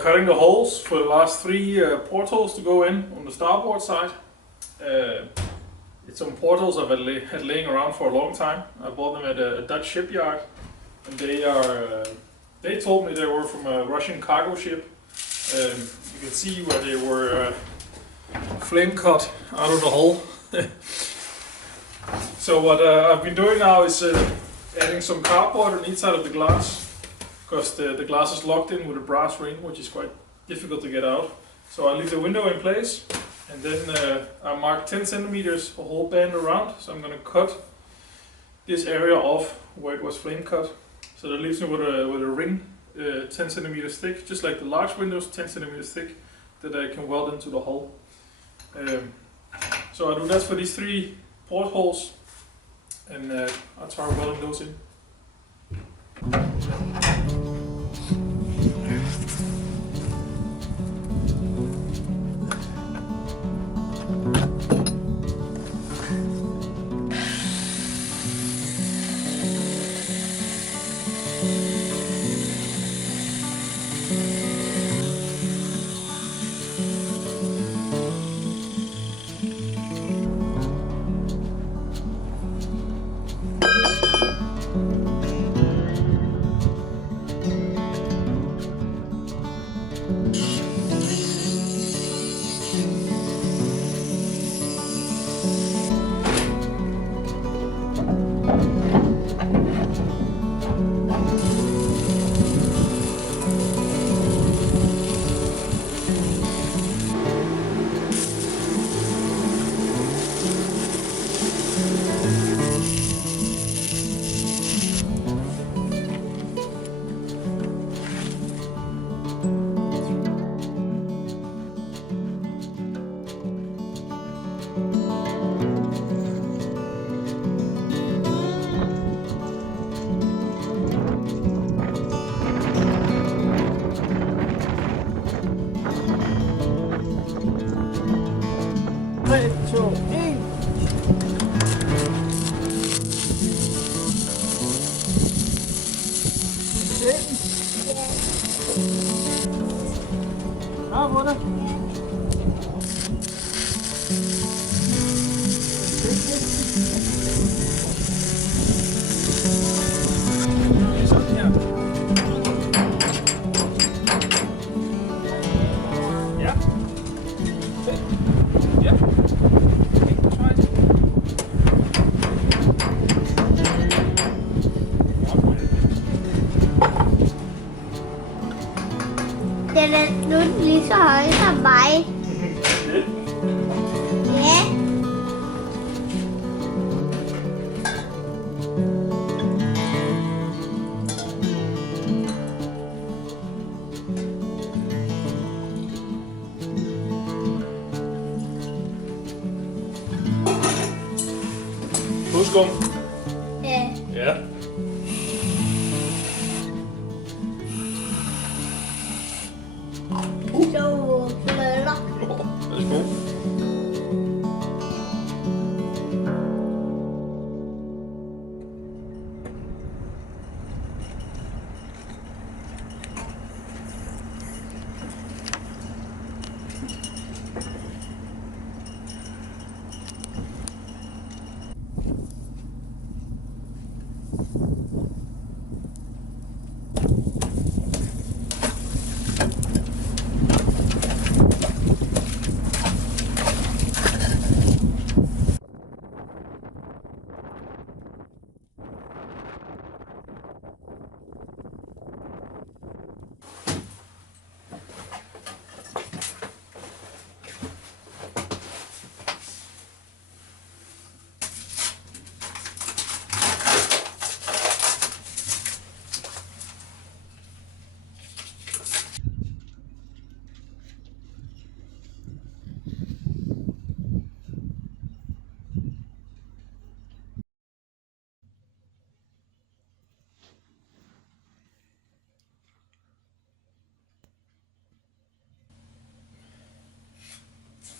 cutting the holes for the last three portholes to go in on the starboard side. It's some portholes I've had laying around for a long time. I bought them at a Dutch shipyard, and they told me they were from a Russian cargo ship. You can see where they were flame cut out of the hull. So what I've been doing now is adding some cardboard on each side of the glass, because the glass is locked in with a brass ring, which is quite difficult to get out. So I leave the window in place, and then I mark 10 centimeters a whole band around. So I'm going to cut this area off where it was flame cut. So that leaves me with a ring 10 centimeters thick, just like the large windows, 10 centimeters thick, that I can weld into the hull. So I do that for these three portholes, and I'll try welding those in. Den er nu lige så høj som mig. Ja. Huskum? Ja. Ja. Så flytter. Værsgo.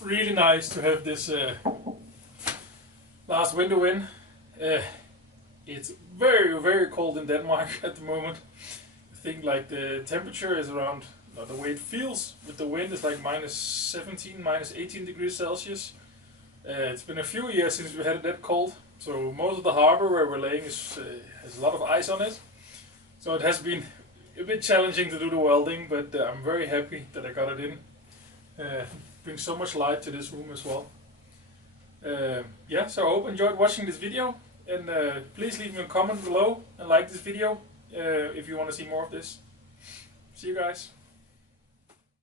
Really nice to have this last window in. It's very cold in Denmark at the moment. I think like the temperature is around the way it feels with the wind is like minus 17, minus 18 degrees Celsius. It's been a few years since we had it that cold, so most of the harbor where we're laying has a lot of ice on it. So it has been a bit challenging to do the welding, but I'm very happy that I got it in. Brings so much light to this room as well. Yeah, so I hope you enjoyed watching this video, and please leave me a comment below and like this video if you want to see more of this. See you guys.